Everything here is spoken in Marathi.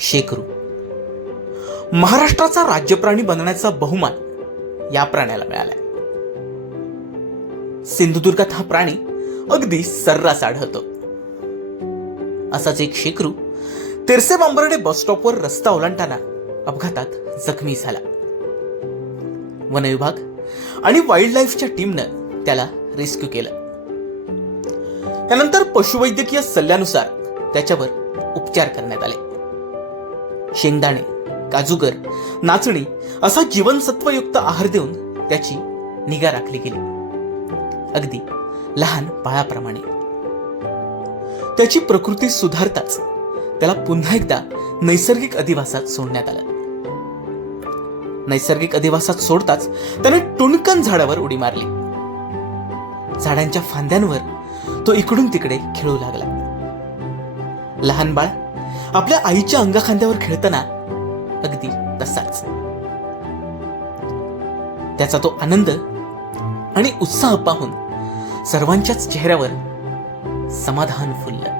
शेकरू. महाराष्ट्राचा राज्यप्राणी बनण्याचा बहुमान या प्राण्याला मिळालाय. सिंधुदुर्गात हा प्राणी अगदी सर्रास आढळतो. असाच एक शेकरू तिरसे बांबर्डे बस स्टॉपवर रस्ता ओलांडताना अपघातात जखमी झाला. वनविभाग आणि वाईल्ड लाईफच्या टीमनं त्याला रेस्क्यू केलं. त्यानंतर पशुवैद्यकीय सल्ल्यानुसार त्याच्यावर उपचार करण्यात आले. शेंगदाणे, काजूगर, नाचणी असा जीवनसत्वयुक्त आहार देऊन त्याची निगा राखली गेली, अगदी लहान बाळाप्रमाणे. त्याची प्रकृती सुधारताच त्याला पुन्हा एकदा नैसर्गिक अधिवासात सोडण्यात आलं. नैसर्गिक अधिवासात सोडताच त्याने टुणकन झाडावर उडी मारली. झाडांच्या फांद्यांवर तो इकडून तिकडे खेळू लागला. लहान बाळ आपल्या आईच्या अंगाखांद्यावर खेळताना अगदी तसाच. त्याचा तो आनंद आणि उत्साह पाहून सर्वांच्याच चेहऱ्यावर समाधान फुललं.